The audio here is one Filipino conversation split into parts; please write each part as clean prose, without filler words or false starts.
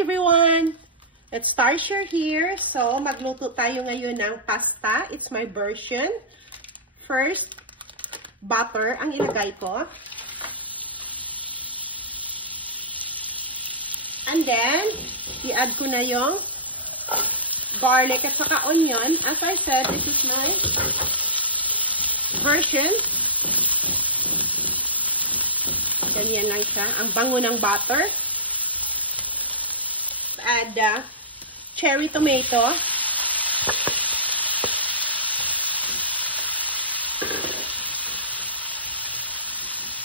everyone! It's Starsha here. So, magluto tayo ngayon ng pasta. It's my version. First, butter ang ilagay ko. And then, i-add ko na yung garlic at saka onion. As I said, this is my version. Ganyan lang siya. Ang bango ng butter. Add cherry tomato.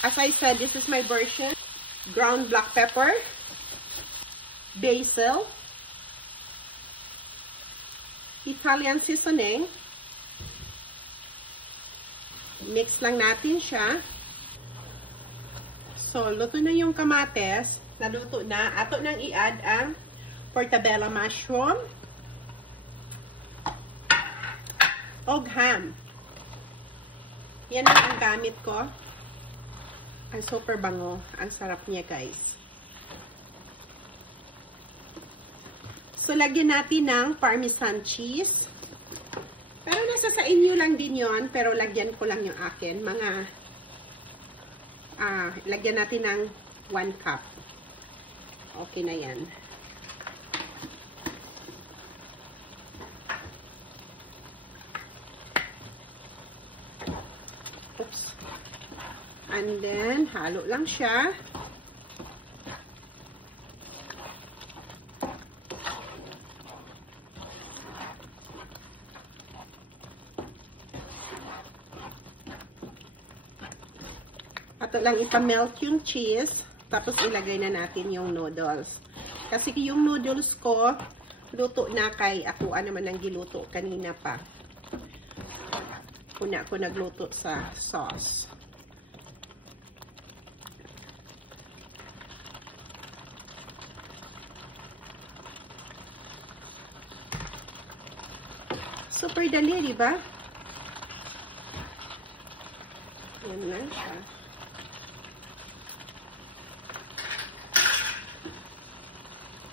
As I said, this is my version. Ground black pepper. Basil. Italian seasoning. Mix lang natin siya. So, luto na yung kamates. Naluto na. Ato nang i-add ang portobello mushroom o ham. Yan ang gamit ko. Ang super bango. Ang sarap niya, guys. So, lagyan natin ng parmesan cheese. Pero nasa sa inyo lang din yon. Pero lagyan ko lang yung akin. Lagyan natin ng 1 cup. Okay na yan. Oops. And then, halo lang siya. Ato lang ipamelt yung cheese. Tapos ilagay na natin yung noodles. Kasi yung noodles ko, luto na kay ako naman ang giluto kanina pa. Una ako nagluto sa sauce. Super dali, di ba? Yan lang siya.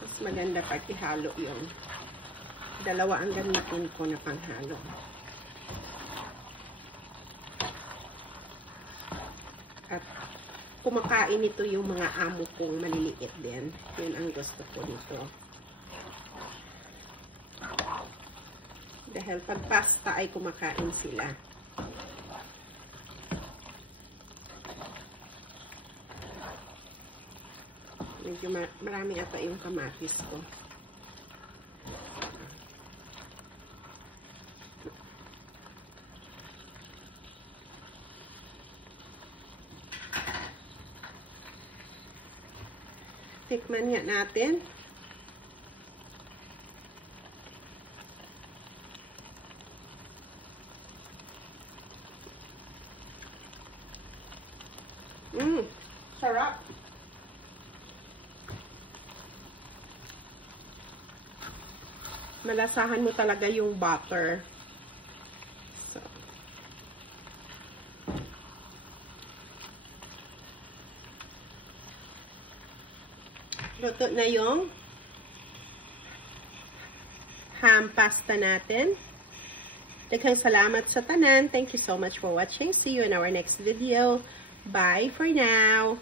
Mas maganda pag ihalo yung dalawa ang gamitin ko na panghalo. At kumakain ito yung mga amo kong maliliit din. Yan ang gusto ko dito. Dahil pag pasta ay kumakain sila. Medyo marami ata yung kamatis ko. Tikman nga natin. Sarap. Malasahan mo talaga yung butter. So. Luto na yung ham pasta natin. Daghang salamat sa tanan. Thank you so much for watching. See you in our next video. Bye for now.